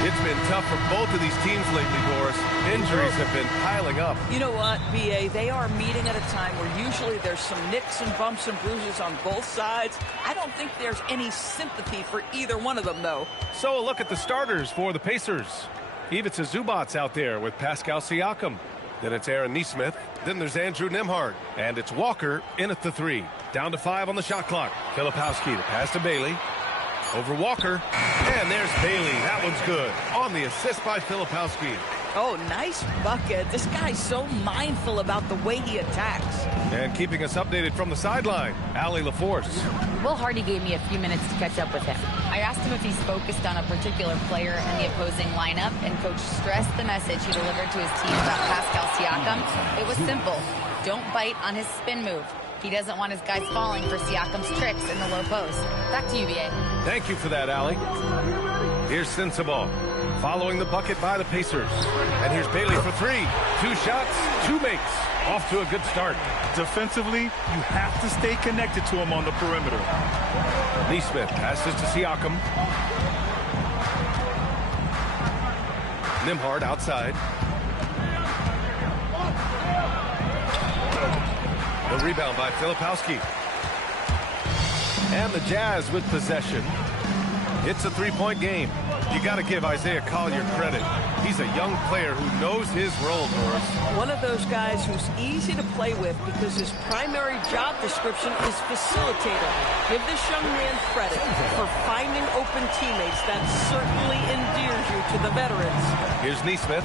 It's been tough for both of these teams lately, Doris. Injuries have been piling up. You know what, B.A.? They are meeting at a time where usually there's some nicks and bumps and bruises on both sides. I don't think there's any sympathy for either one of them, though. So a look at the starters for the Pacers. Ivica Zubac's out there with Pascal Siakam. Then it's Aaron Nesmith. Then there's Andrew Nembhard. And it's Walker in at the 3. Down to 5 on the shot clock. Filipowski, the pass to Bailey. Over Walker. And there's Bailey. That one's good. On the assist by Filipowski. Oh, nice bucket. This guy's so mindful about the way he attacks. And keeping us updated from the sideline, Allie LaForce. Will Hardy gave me a few minutes to catch up with him. I asked him if he's focused on a particular player in the opposing lineup, and Coach stressed the message he delivered to his team about Pascal Siakam. It was simple. Don't bite on his spin move. He doesn't want his guys falling for Siakam's tricks in the low post. Back to you, B.A. Thank you for that, Allie. Here's Sensabaugh, following the bucket by the Pacers. And here's Bailey for 3. 2 shots, 2 makes. Off to a good start. Defensively, you have to stay connected to him on the perimeter. Nesmith passes to Siakam. Nembhard outside. The rebound by Filipowski. And the Jazz with possession. It's a 3-point game. You got to give Isaiah Collier credit. He's a young player who knows his role, Doris. One of those guys who's easy to play with because his primary job description is facilitator. Give this young man credit for finding open teammates. That certainly endears you to the veterans. Here's Nesmith,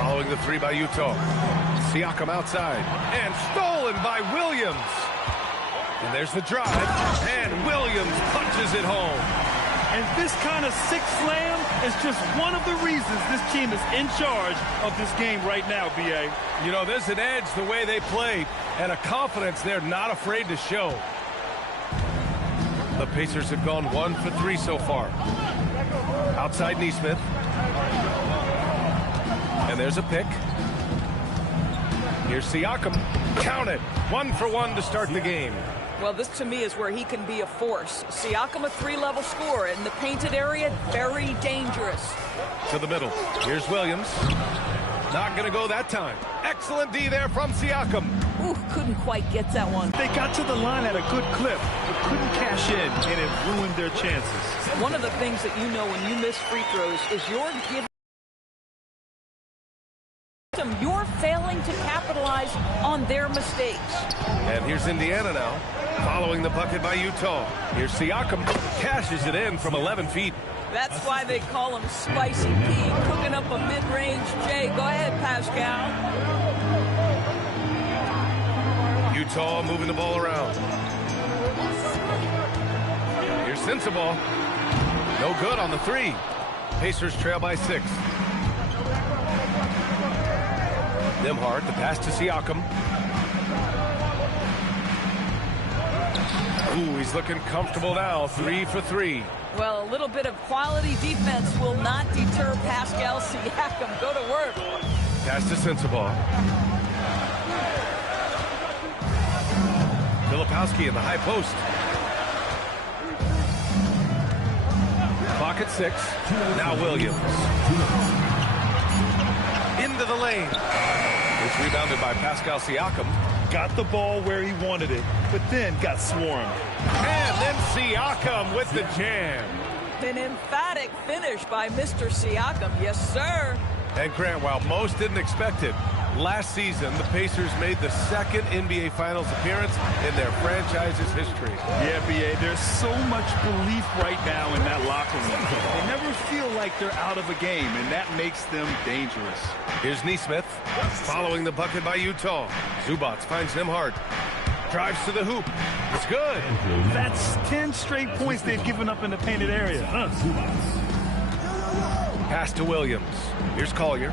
following the 3 by Utah. Siakam outside, and stolen by Williams. And there's the drive, and Williams punches it home. And this kind of sick slam is just one of the reasons this team is in charge of this game right now, B.A. You know, there's an edge the way they play, and a confidence they're not afraid to show. The Pacers have gone 1 for 3 so far. Outside Nesmith. And there's a pick. Here's Siakam. Count it. 1 for 1 to start the game. Well, this to me is where he can be a force. Siakam, a 3-level scorer in the painted area, very dangerous. To the middle. Here's Williams. Not going to go that time. Excellent D there from Siakam. Ooh, couldn't quite get that one. They got to the line at a good clip, but couldn't cash in, and it ruined their chances. One of the things that you know when you miss free throws is you're failing to capitalize on their mistakes. And here's Indiana now, following the bucket by Utah. Here's Siakam, cashes it in from 11 feet. That's why they call him Spicy P, cooking up a mid-range J. Go ahead, Pascal. Utah moving the ball around. Here's Sensabaugh. No good on the 3. Pacers trail by 6. Nembhard, the pass to Siakam. Ooh, he's looking comfortable now. 3 for 3. Well, a little bit of quality defense will not deter Pascal Siakam. Go to work. Pass to Sensabaugh. Filipowski in the high post. Clock at 6. Now Williams. Into the lane. It's rebounded by Pascal Siakam. Got the ball where he wanted it, but then got swarmed. And then Siakam with the jam. An emphatic finish by Mr. Siakam. Yes, sir. And Grant, while most didn't expect it, last season the Pacers made the 2nd NBA Finals appearance in their franchise's history. Yeah, B.A., there's so much belief right now in that locker room. They never feel like they're out of a game, and that makes them dangerous. Here's Nesmith, following the bucket by Utah. Zubac finds Nembhard. Drives to the hoop. It's good. That's 10 straight points they've given up in the painted area. Pass to Williams. Here's Collier.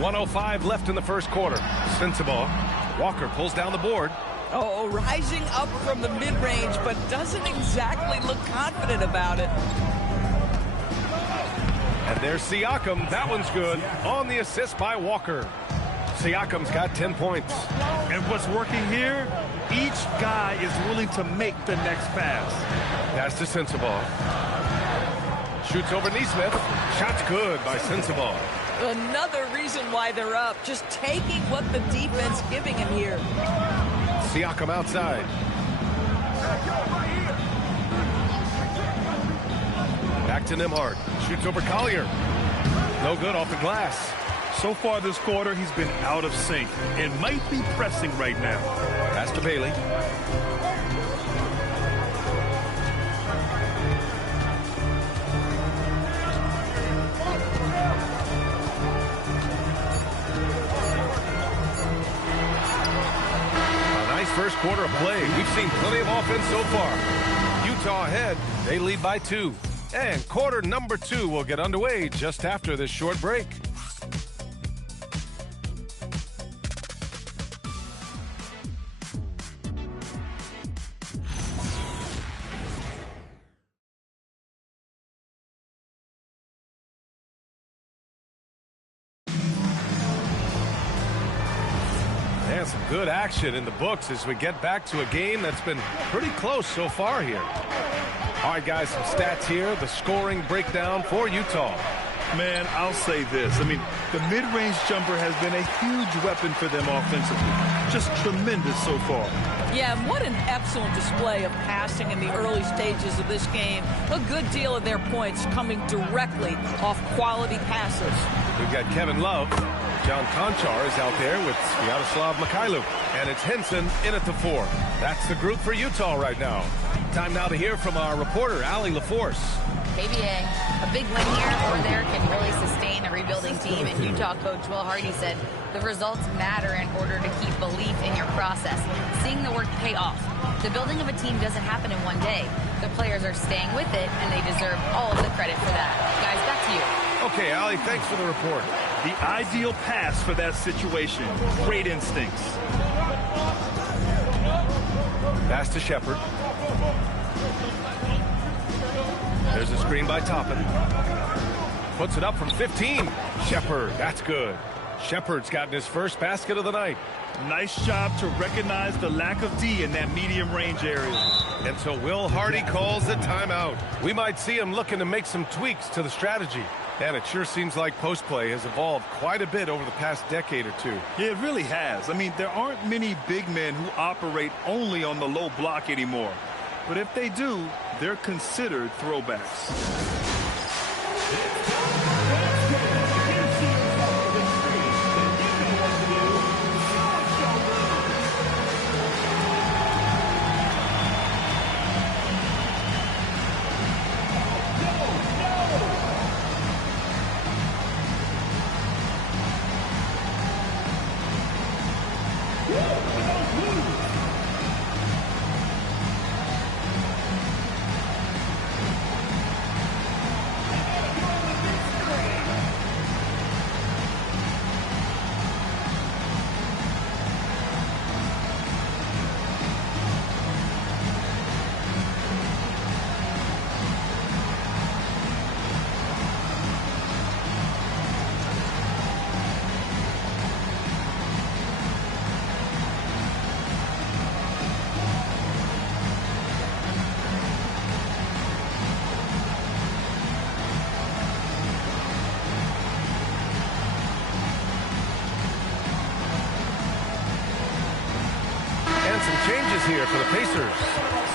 1:05 left in the first quarter. Sensabaugh. Walker pulls down the board. Oh, rising up from the mid-range, but doesn't exactly look confident about it. And there's Siakam. That one's good. On the assist by Walker. Siakam's got 10 points. And what's working here, each guy is willing to make the next pass. Pass to Sensabaugh. Shoots over Neesmith. Shot's good by Sensabaugh. Another reason why they're up. Just taking what the defense giving him here. Siakam outside. Back to Nembhard. Shoots over Collier. No good off the glass. So far this quarter, he's been out of sync and might be pressing right now. Pass to Bailey. First quarter of play. We've seen plenty of offense so far. Utah ahead. They lead by 2. And quarter number 2 will get underway just after this short break. And some good action in the books as we get back to a game that's been pretty close so far here. All right, guys, some stats here. The scoring breakdown for Utah. Man, I'll say this. I mean, the mid-range jumper has been a huge weapon for them offensively. Just tremendous so far. Yeah, and what an excellent display of passing in the early stages of this game. A good deal of their points coming directly off quality passes. We've got Kevin Love. John Konchar is out there with Sviatoslav Mikhailuk. And it's Henson in at the 4. That's the group for Utah right now. Time now to hear from our reporter, Allie LaForce. KBA, a big win here or there can really sustain a rebuilding team, and Utah coach Will Hardy said the results matter in order to keep belief in your process, seeing the work pay off. The building of a team doesn't happen in one day. The players are staying with it, and they deserve all of the credit for that. Guys, back to you. Okay, Allie, thanks for the report. The ideal pass for that situation. Great instincts. Pass to Shepherd. There's a screen by Toppin. Puts it up from 15. Shepherd, that's good. Shepherd's gotten his first basket of the night. Nice job to recognize the lack of D in that medium range area. And so Will Hardy calls the timeout. We might see him looking to make some tweaks to the strategy. And it sure seems like post play has evolved quite a bit over the past decade or two. Yeah, it really has. I mean, there aren't many big men who operate only on the low block anymore. But if they do, they're considered throwbacks. Changes here for the Pacers.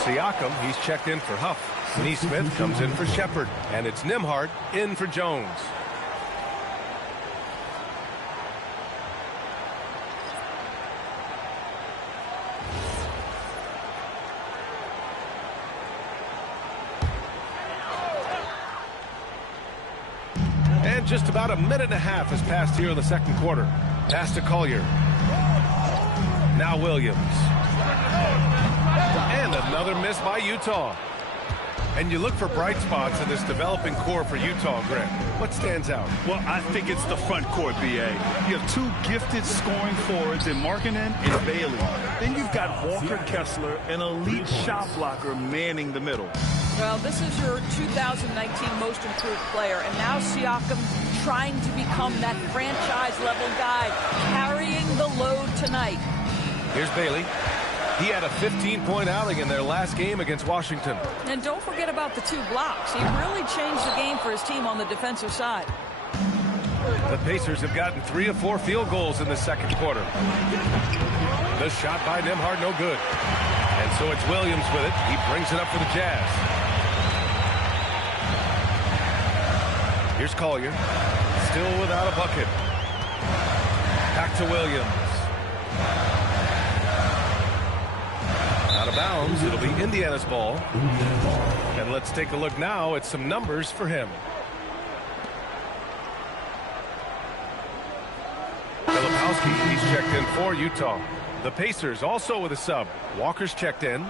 Siakam, he's checked in for Huff. Neesmith comes in for Shepherd. And it's Nembhard in for Jones. And just about a minute and a half has passed here in the second quarter. Pass to Collier. Now Williams. And another miss by Utah. And you look for bright spots in this developing core for Utah, Grant. What stands out? Well, I think it's the front court, B.A. You have two gifted scoring forwards in Markkanen and Bailey. Then you've got Walker Kessler, an elite shot blocker, manning the middle. Well, this is your 2019 most improved player, and now Siakam trying to become that franchise-level guy, carrying the load tonight. Here's Bailey. He had a 15-point outing in their last game against Washington. And don't forget about the 2 blocks. He really changed the game for his team on the defensive side. The Pacers have gotten 3 of 4 field goals in the second quarter. The shot by Nembhard, no good. And so it's Williams with it. He brings it up for the Jazz. Here's Collier. Still without a bucket. Back to Williams. Out of bounds. It'll be Indiana's ball. And let's take a look now at some numbers for him. Filipowski, he's checked in for Utah. The Pacers also with a sub. Walker's checked in.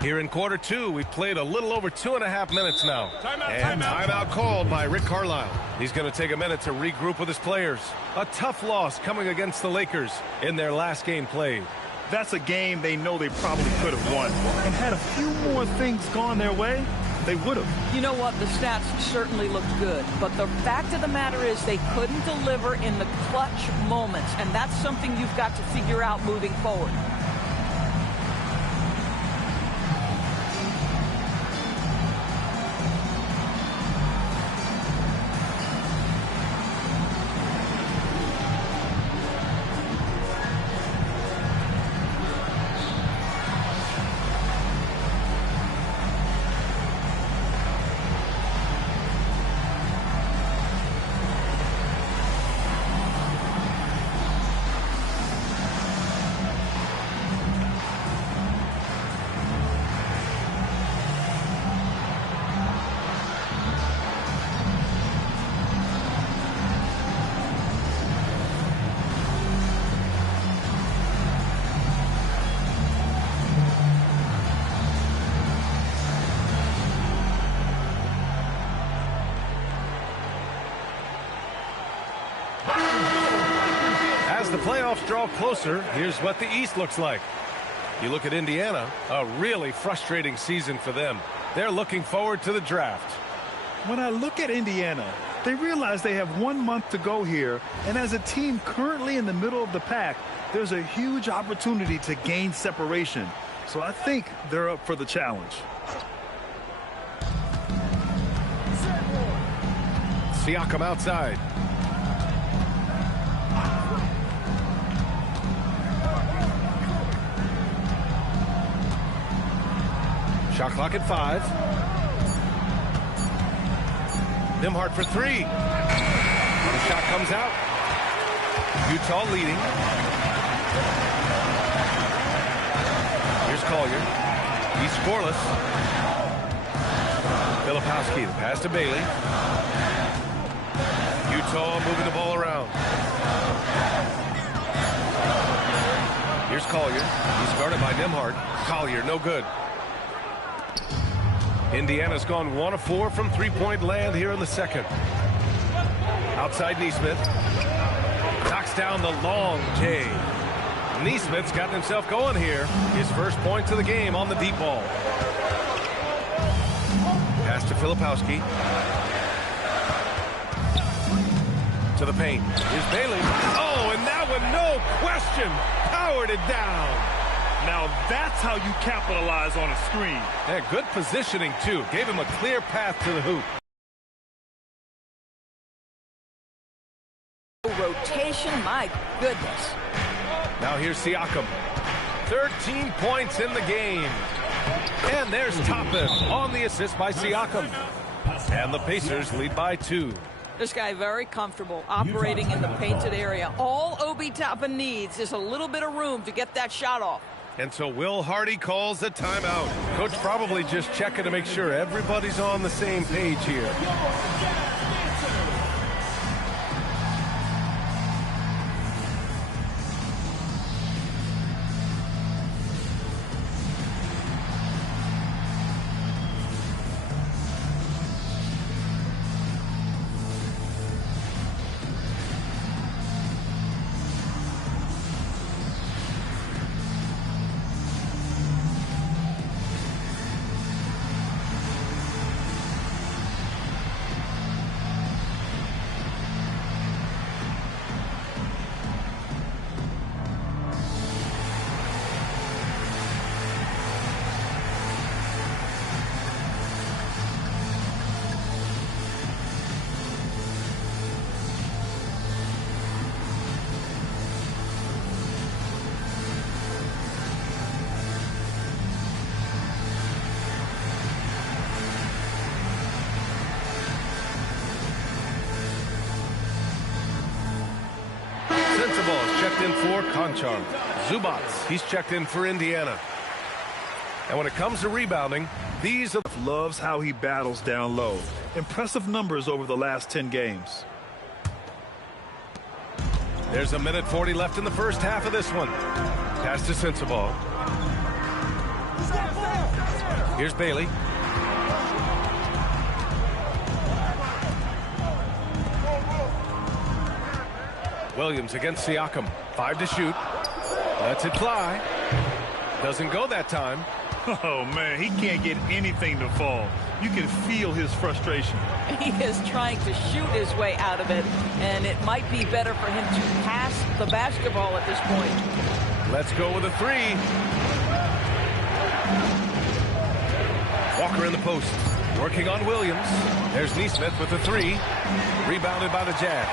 Here in quarter 2, we've played a little over 2.5 minutes now. Timeout called by Rick Carlisle. He's going to take a minute to regroup with his players. A tough loss coming against the Lakers in their last game played. That's a game they know they probably could have won. And had a few more things gone their way, they would have. You know what? The stats certainly looked good. But the fact of the matter is they couldn't deliver in the clutch moments. And that's something you've got to figure out moving forward. As the playoffs draw closer, here's what the East looks like. You look at Indiana, a really frustrating season for them. They're looking forward to the draft. When I look at Indiana, they realize they have 1 month to go here, and as a team currently in the middle of the pack, there's a huge opportunity to gain separation. So I think they're up for the challenge. Siakam outside. Shot clock at 5. Nembhard for 3. The shot comes out. Utah leading. Here's Collier. He's scoreless. Filipowski, the pass to Bailey. Utah moving the ball around. Here's Collier. He's guarded by Nembhard. Collier, no good. Indiana's gone 1 of 4 from three-point land here in the second. Outside Nesmith. Knocks down the long J. Nesmith's gotten himself going here. His first points of the game on the deep ball. Pass to Filipowski. To the paint. Here's Bailey. Oh, and that one, no question, powered it down. Now that's how you capitalize on a screen. Yeah, good positioning, too. Gave him a clear path to the hoop. Rotation, my goodness. Now here's Siakam. 13 points in the game. And there's Toppin on the assist by Siakam. And the Pacers lead by 2. This guy very comfortable operating in the painted area. All Obi Toppin needs is a little bit of room to get that shot off. And so Will Hardy calls the timeout. Coach probably just checking to make sure everybody's on the same page here. in for Conchar. Zubats, he's checked in for Indiana. And when it comes to rebounding, these are... Loves how he battles down low. Impressive numbers over the last 10 games. There's a minute 40 left in the first half of this one. Pass to Sensabaugh. Here's Bailey. Williams against Siakam. 5 to shoot. Lets it fly. Doesn't go that time. Oh, man, he can't get anything to fall. You can feel his frustration. He is trying to shoot his way out of it, and it might be better for him to pass the basketball at this point. Let's go with a 3. Walker in the post. Working on Williams. There's Nesmith with a 3. Rebounded by the Jazz.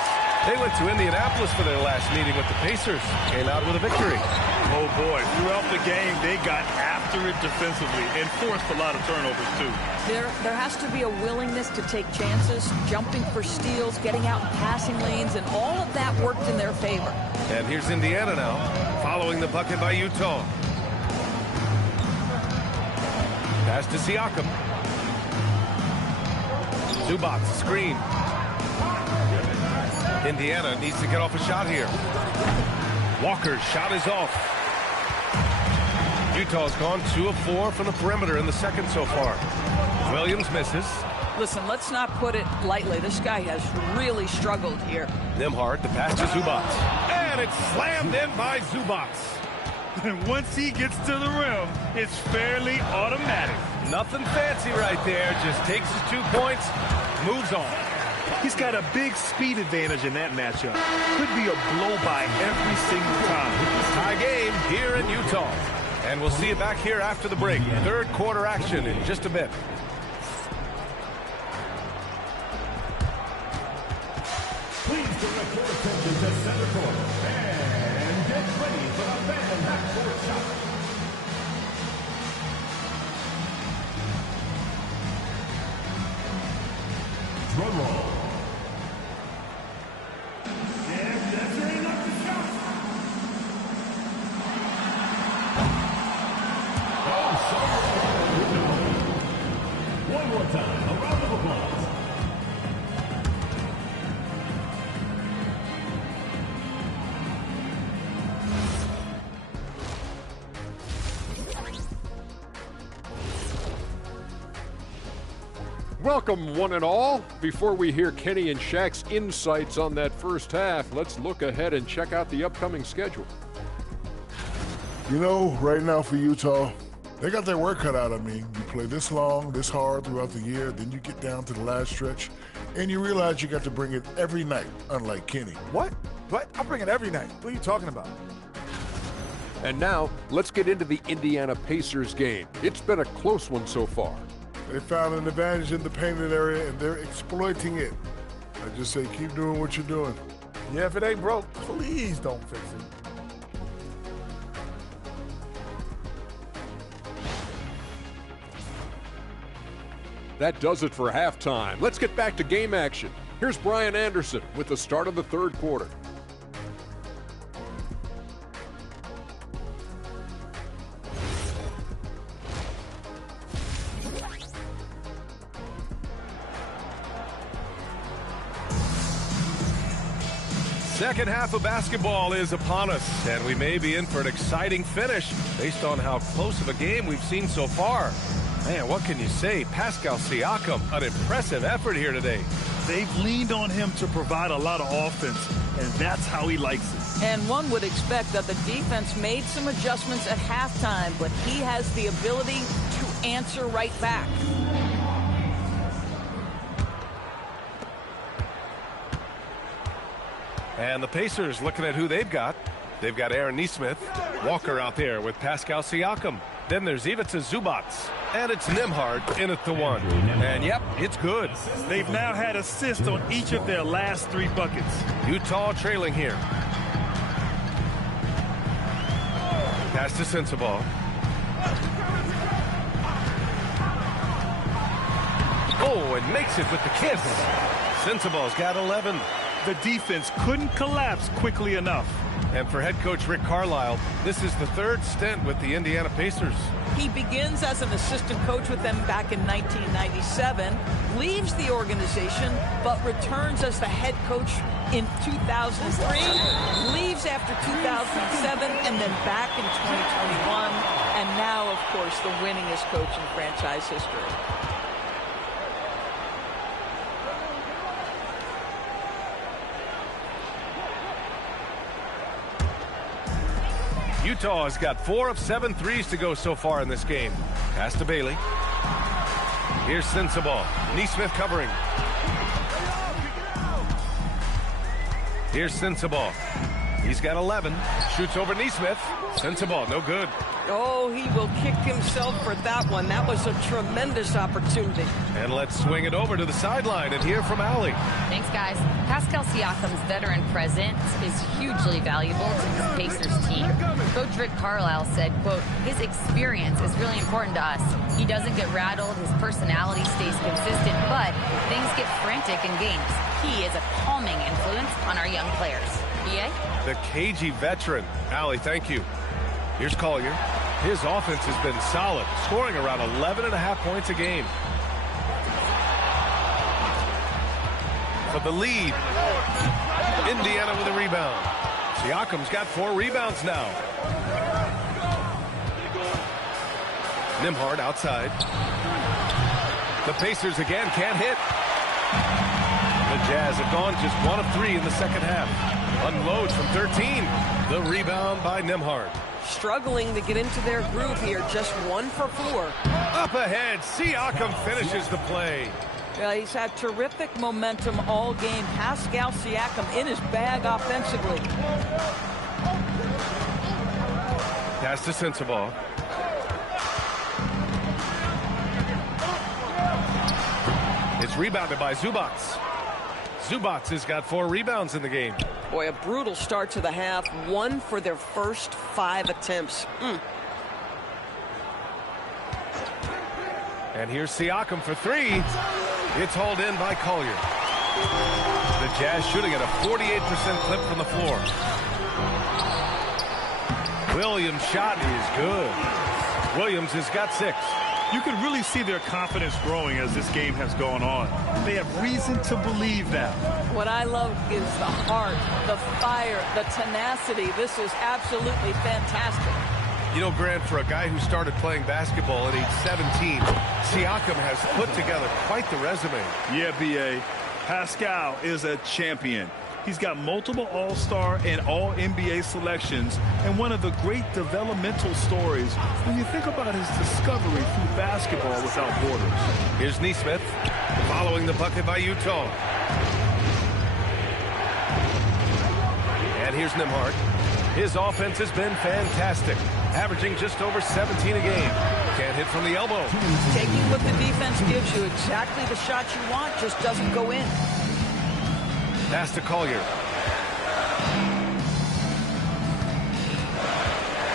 They went to Indianapolis for their last meeting with the Pacers. Came out with a victory. Oh, boy. Throughout the game, they got after it defensively and forced a lot of turnovers, too. There has to be a willingness to take chances, jumping for steals, getting out in passing lanes, and all of that worked in their favor. And here's Indiana now, following the bucket by Utah. Pass to Siakam. Zubats, screen. Indiana needs to get off a shot here. Walker's shot is off. Utah's gone 2 of 4 from the perimeter in the second so far. Williams misses. Listen, let's not put it lightly. This guy has really struggled here. Nembhard, the pass to Zubats. And it's slammed in by Zubats. And once he gets to the rim, it's fairly automatic. Nothing fancy right there. Just takes his 2 points, moves on. He's got a big speed advantage in that matchup. Could be a blow-by every single time. Tie game here in Utah. And we'll see you back here after the break. Third quarter action in just a bit. Please direct your attention to center court and get ready for the Phantom Backcourt shot. Drum roll. One more time, a round of applause. Welcome, one and all. Before we hear Kenny and Shaq's insights on that first half, let's look ahead and check out the upcoming schedule. You know, right now for Utah, they got their work cut out. I mean, you play this long, this hard throughout the year, then you get down to the last stretch, and you realize you got to bring it every night, unlike Kenny. What? I bring it every night. What are you talking about? And now, let's get into the Indiana Pacers game. It's been a close one so far. They found an advantage in the painted area, and they're exploiting it. I just say keep doing what you're doing. Yeah, if it ain't broke, please don't fix it. That does it for halftime. Let's get back to game action. Here's Brian Anderson with the start of the third quarter. Second half of basketball is upon us, and we may be in for an exciting finish based on how close of a game we've seen so far. Man, what can you say? Pascal Siakam, an impressive effort here today. They've leaned on him to provide a lot of offense, and that's how he likes it. And one would expect that the defense made some adjustments at halftime, but he has the ability to answer right back. And the Pacers looking at who they've got. They've got Aaron Nesmith, Walker out there with Pascal Siakam. Then there's Ivica Zubats, and it's Nembhard in at the 1. And yep, it's good. They've now had assists on each of their last 3 buckets. Utah trailing here. Pass to Sensabaugh. Oh, and makes it with the kiss. Sensabaugh's got 11. The defense couldn't collapse quickly enough. And for head coach Rick Carlisle, this is the third stint with the Indiana Pacers. He begins as an assistant coach with them back in 1997, leaves the organization, but returns as the head coach in 2003, leaves after 2007, and then back in 2021, and now, of course, the winningest coach in franchise history. Utah has got 4 of 7 threes to go so far in this game. Pass to Bailey. Here's Sensabaugh. Nesmith covering. Here's Sensabaugh. He's got 11. Shoots over Nesmith. Sensabaugh, no good. Oh, he will kick himself for that one. That was a tremendous opportunity. And let's swing it over to the sideline and hear from Allie. Thanks, guys. Pascal Siakam's veteran presence is hugely valuable to the Pacers team. Coach Rick Carlisle said, quote, his experience is really important to us. He doesn't get rattled, his personality stays consistent, but things get frantic in games. He is a calming influence on our young players. BA? The cagey veteran. Allie, thank you. Here's Collier. His offense has been solid, scoring around 11.5 points a game. For the lead, Indiana with a rebound. Siakam's got 4 rebounds now. Nembhard outside. The Pacers again can't hit. The Jazz have gone just 1 of 3 in the second half. Unloads from 13. The rebound by Nembhard. Struggling to get into their groove here, just 1 for 4. Up ahead, Siakam finishes the play. He's had terrific momentum all game. Pascal Siakam in his bag offensively. Pass to Sensabaugh. It's rebounded by Zubats. Zubats has got 4 rebounds in the game. Boy, a brutal start to the half. 1 for their first 5 attempts. And here's Siakam for 3. It's hauled in by Collier. The Jazz shooting at a 48% clip from the floor. Williams' shot is good. Williams has got 6. You can really see their confidence growing as this game has gone on. They have reason to believe that. What I love is the heart, the fire, the tenacity. This is absolutely fantastic. You know, Grant, for a guy who started playing basketball at age 17, Siakam has put together quite the resume. Yeah, B.A. Pascal is a champion. He's got multiple All-Star and All-NBA selections, and one of the great developmental stories when you think about his discovery through basketball without borders. Here's Nesmith following the bucket by Utah. And here's Nembhard. His offense has been fantastic, averaging just over 17 a game. Can't hit from the elbow. Taking what the defense gives you, exactly the shot you want, just doesn't go in. Pass to Collier.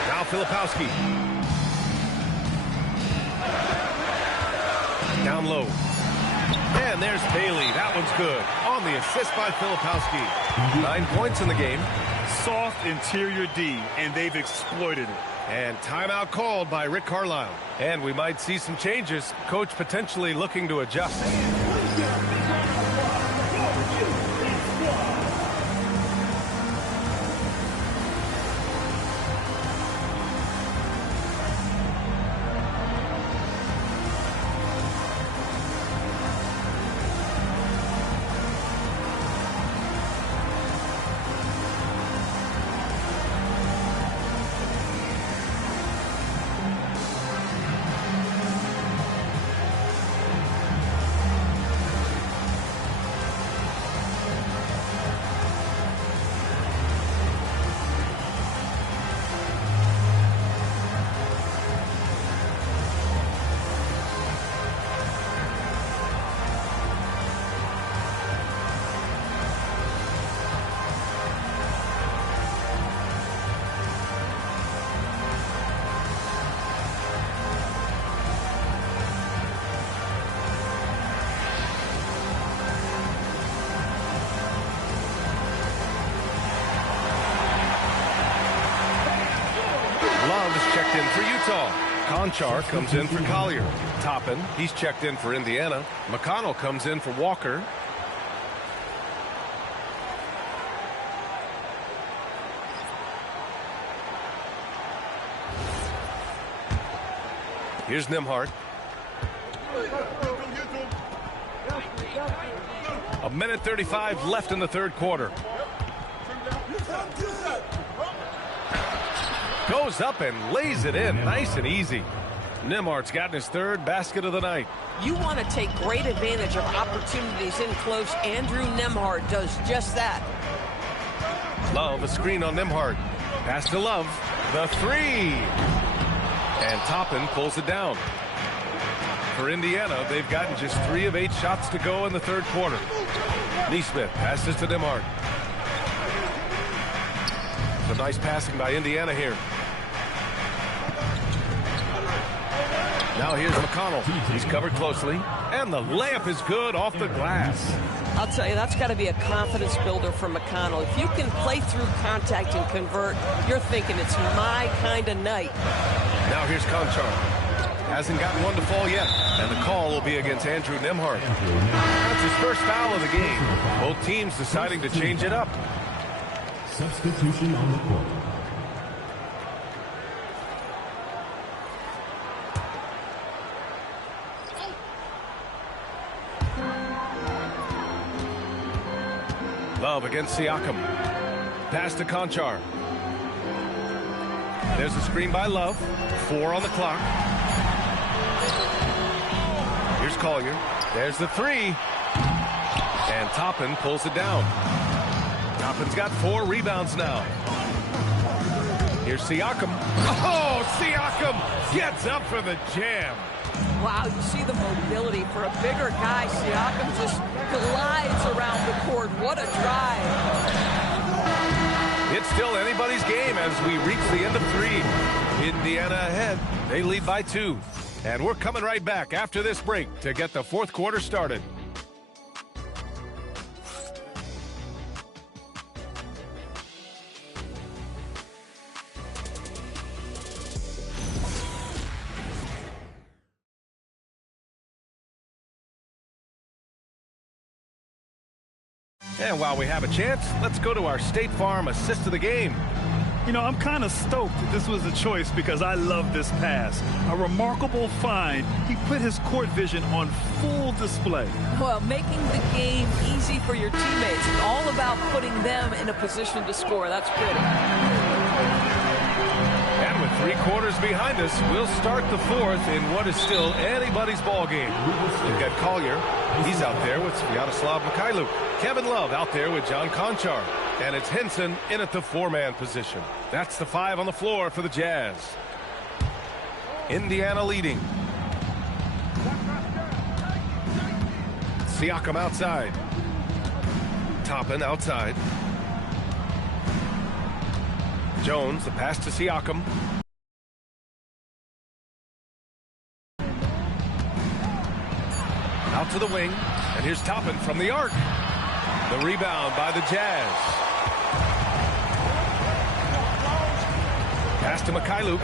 Now Filipowski. Down low. And there's Bailey. That one's good. On the assist by Filipowski. 9 points in the game. Soft interior D, and they've exploited it. And timeout called by Rick Carlisle. And we might see some changes. Coach potentially looking to adjust. checked in for Utah. Conchar comes in for Collier. Toppin, he's checked in for Indiana. McConnell comes in for Walker. Here's Nembhard. A minute 35 left in the third quarter. Goes up and lays it in nice and easy. Nembhard's gotten his third basket of the night. You want to take great advantage of opportunities in close. Andrew Nembhard does just that. Love, a screen on Nembhard. Pass to Love. The three. And Toppin pulls it down. For Indiana, they've gotten just 3 of 8 shots to go in the third quarter. Nesmith passes to Nembhard. Some nice passing by Indiana here. Now here's McConnell. He's covered closely. And the layup is good off the glass. I'll tell you, that's got to be a confidence builder for McConnell. If you can play through contact and convert, you're thinking it's my kind of night. Now here's Conchar. Hasn't gotten one to fall yet. And the call will be against Andrew Nembhard. That's his first foul of the game. Both teams deciding to change it up. Substitution on the court. Love against Siakam. Pass to Conchar. There's a screen by Love. 4 on the clock. Here's Collier. There's the three. And Toppin pulls it down. Toppin's got 4 rebounds now. Here's Siakam. Oh, Siakam gets up for the jam. Wow, you see the mobility for a bigger guy. Siakam just glides around the court. What a drive. It's still anybody's game as we reach the end of 3. Indiana ahead. They lead by 2. And we're coming right back after this break to get the fourth quarter started. And while we have a chance, let's go to our State Farm assist of the game. You know, I'm kind of stoked that this was a choice because I love this pass. A remarkable find. He put his court vision on full display. Well, making the game easy for your teammates. It's all about putting them in a position to score. That's pretty. And with 3 quarters behind us, we'll start the fourth in what is still anybody's ball game. We've got Collier. He's out there with Sviatoslav Mikhailuk. Kevin Love out there with John Conchar. And it's Henson in at the 4-man position. That's the 5 on the floor for the Jazz. Indiana leading. Siakam outside. Toppin outside. Jones, the pass to Siakam. Out to the wing. And here's Toppin from the arc. The rebound by the Jazz. Pass to Mikhailuk.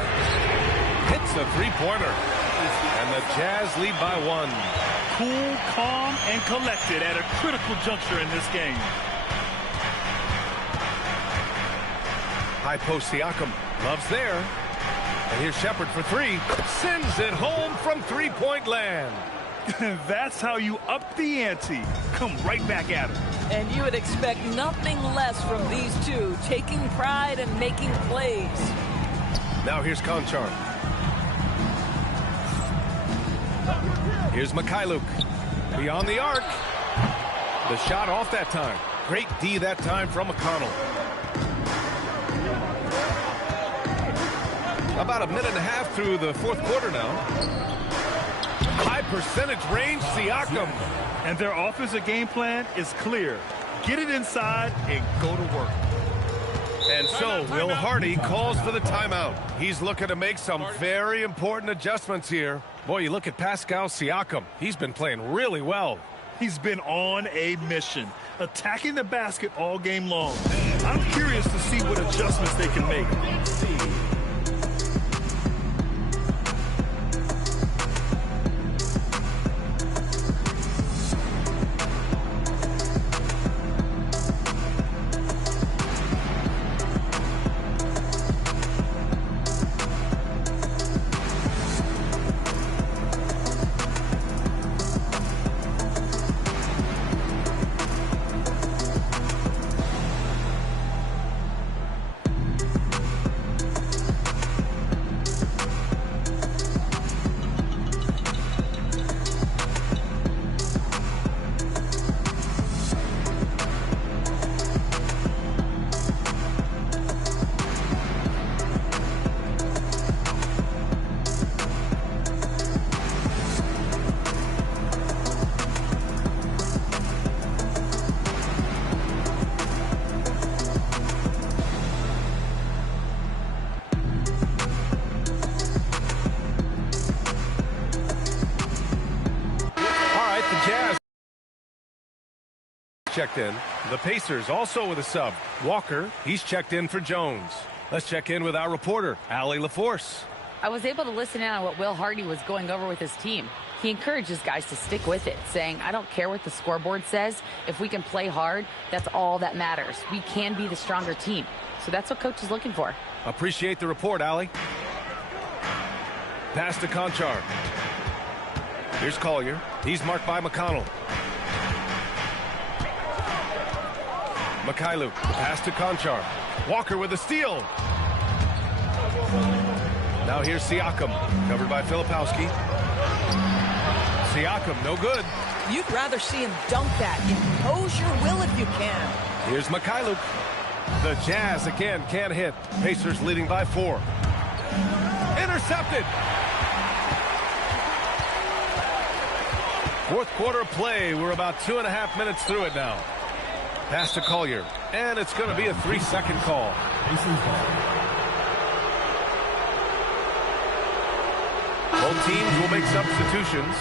Hits the three-pointer. And the Jazz lead by 1. Cool, calm, and collected at a critical juncture in this game. High post Siakam. Love's there. And here's Shepherd for 3. Sends it home from three-point land. That's how you up the ante. Come right back at him. And you would expect nothing less from these two, taking pride and making plays. Now here's Conchar. Here's Mikhailuk. Beyond the arc. The shot off that time. Great D that time from McConnell. About a minute and a half through the fourth quarter now. High percentage range, Siakam. And their offensive game plan is clear. Get it inside and go to work. And so Will Hardy calls for the timeout. He's looking to make some very important adjustments here. Boy, you look at Pascal Siakam. He's been playing really well. He's been on a mission, attacking the basket all game long. I'm curious to see what adjustments they can make. checked in. The Pacers also with a sub. Walker, he's checked in for Jones. Let's check in with our reporter, Allie LaForce. I was able to listen in on what Will Hardy was going over with his team. He encourages guys to stick with it, saying, I don't care what the scoreboard says. If we can play hard, that's all that matters. We can be the stronger team. So that's what Coach is looking for. Appreciate the report, Allie. Pass to Conchar. Here's Collier. He's marked by McConnell. Mikhailuk. Pass to Conchar. Walker with a steal. Now here's Siakam. Covered by Filipowski. Siakam, no good. You'd rather see him dunk that. Impose your will if you can. Here's Mikhailuk. The Jazz again can't hit. Pacers leading by 4. Intercepted. Fourth quarter play. We're about 2.5 minutes through it now. Pass to Collier. And it's going to be a 3-second call. Both teams will make substitutions.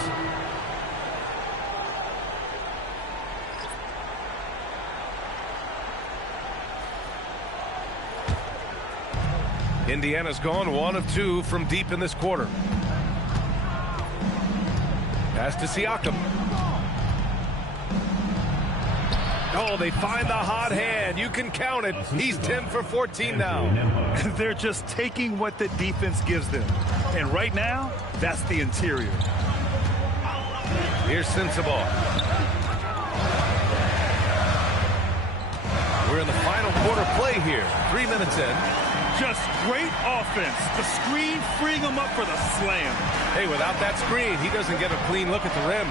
Indiana's gone 1 of 2 from deep in this quarter. Pass to Siakam. Oh, they find the hot hand. You can count it. He's 10 for 14 now. They're just taking what the defense gives them. And right now, that's the interior. Here's Sensabaugh. We're in the final quarter play here. 3 minutes in. Just great offense. The screen freeing him up for the slam. Hey, without that screen, he doesn't get a clean look at the rim.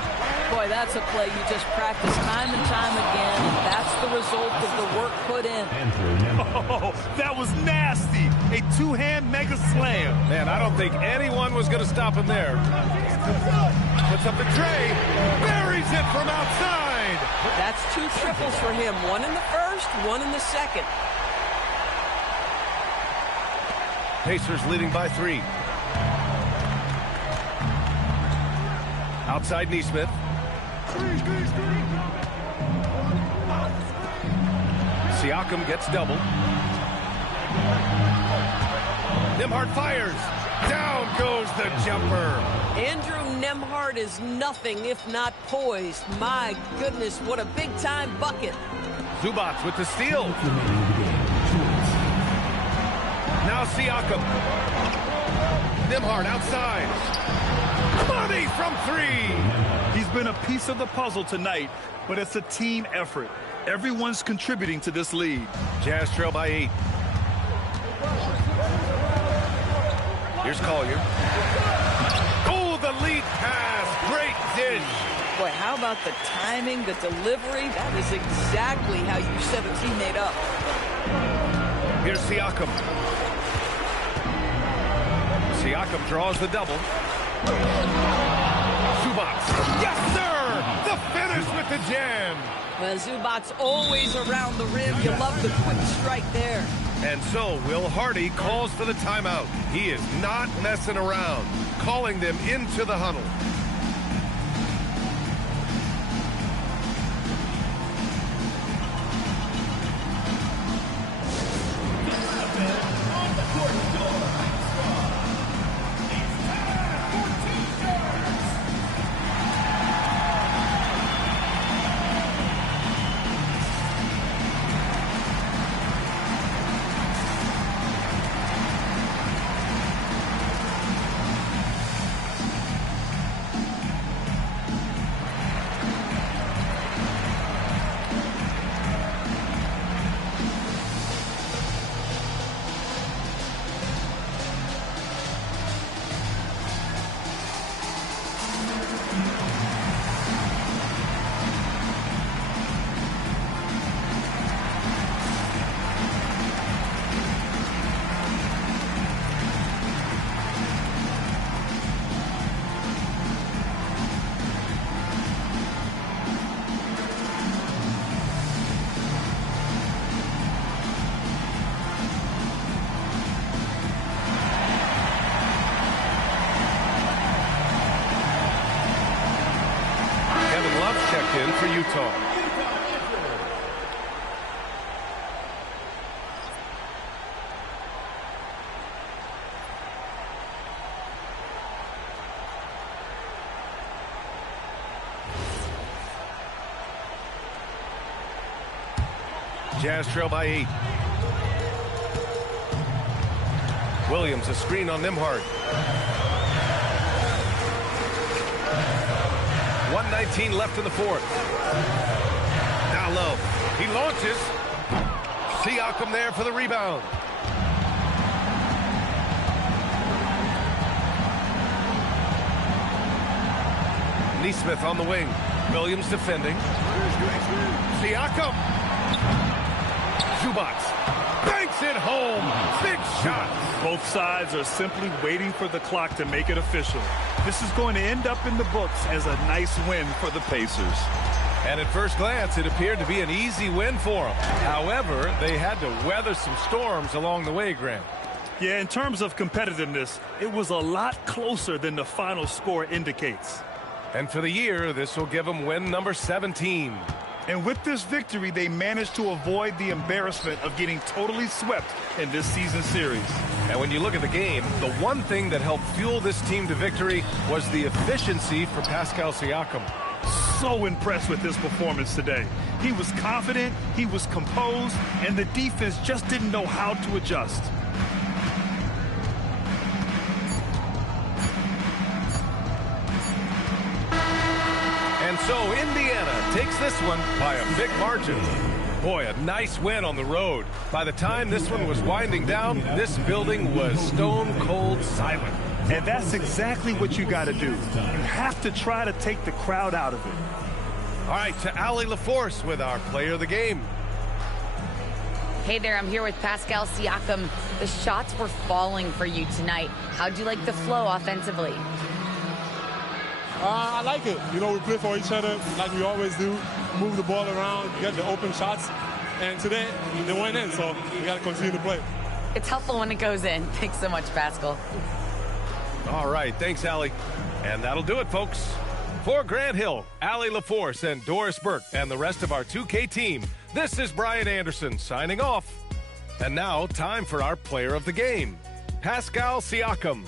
Boy, that's a play you just practice time and time again, and that's the result of the work put in. Oh, that was nasty. A two-hand mega slam. Man, I don't think anyone was going to stop him there. Puts up the tray. Buries it from outside. That's 2 triples for him. 1 in the first, 1 in the second. Pacers leading by 3. Outside Nesmith. Siakam gets doubled. Nembhard fires. Down goes the jumper. Andrew Nembhard is nothing if not poised. My goodness, what a big-time bucket. Zubac with the steal. Now Siakam. Nembhard outside. Money from 3. He's been a piece of the puzzle tonight, but it's a team effort. Everyone's contributing to this lead. Jazz trail by 8. Here's Collier. Oh, the lead pass. Great dish. Boy, how about the timing, the delivery? That is exactly how you set a teammate up. Here's Siakam. Siakam draws the double. Zubac. Yes, sir! The finish with the jam. Well, Zubac's always around the rim. You love the quick strike there. And so Will Hardy calls for the timeout. He is not messing around, calling them into the huddle. Jazz trail by 8. Williams, a screen on Nembhard. 1:19 left in the fourth. Now Love. He launches. Siakam there for the rebound. Nesmith on the wing. Williams defending. Siakam. Zubac banks it home. Big shot. Both sides are simply waiting for the clock to make it official. This is going to end up in the books as a nice win for the Pacers. And at first glance, it appeared to be an easy win for them. However, they had to weather some storms along the way, Grant. Yeah, in terms of competitiveness, it was a lot closer than the final score indicates. And for the year, this will give them win number 17. And with this victory, they managed to avoid the embarrassment of getting totally swept in this season series. And when you look at the game, the one thing that helped fuel this team to victory was the efficiency for Pascal Siakam. So impressed with his performance today. He was confident, he was composed, and the defense just didn't know how to adjust. And so Indiana takes this one by a big margin. Boy, a nice win on the road. By the time this one was winding down, this building was stone cold silent. And that's exactly what you got to do. You have to try to take the crowd out of it. All right, to Allie LaForce with our player of the game. Hey there, I'm here with Pascal Siakam. The shots were falling for you tonight. How'd you like the flow offensively? I like it. You know, we play for each other like we always do. Move the ball around, get the open shots. And today, they went in, so we got to continue to play. It's helpful when it goes in. Thanks so much, Pascal. All right, thanks, Allie. And that'll do it, folks. For Grant Hill, Allie LaForce, and Doris Burke, and the rest of our 2K team, this is Brian Anderson signing off. And now, time for our player of the game, Pascal Siakam.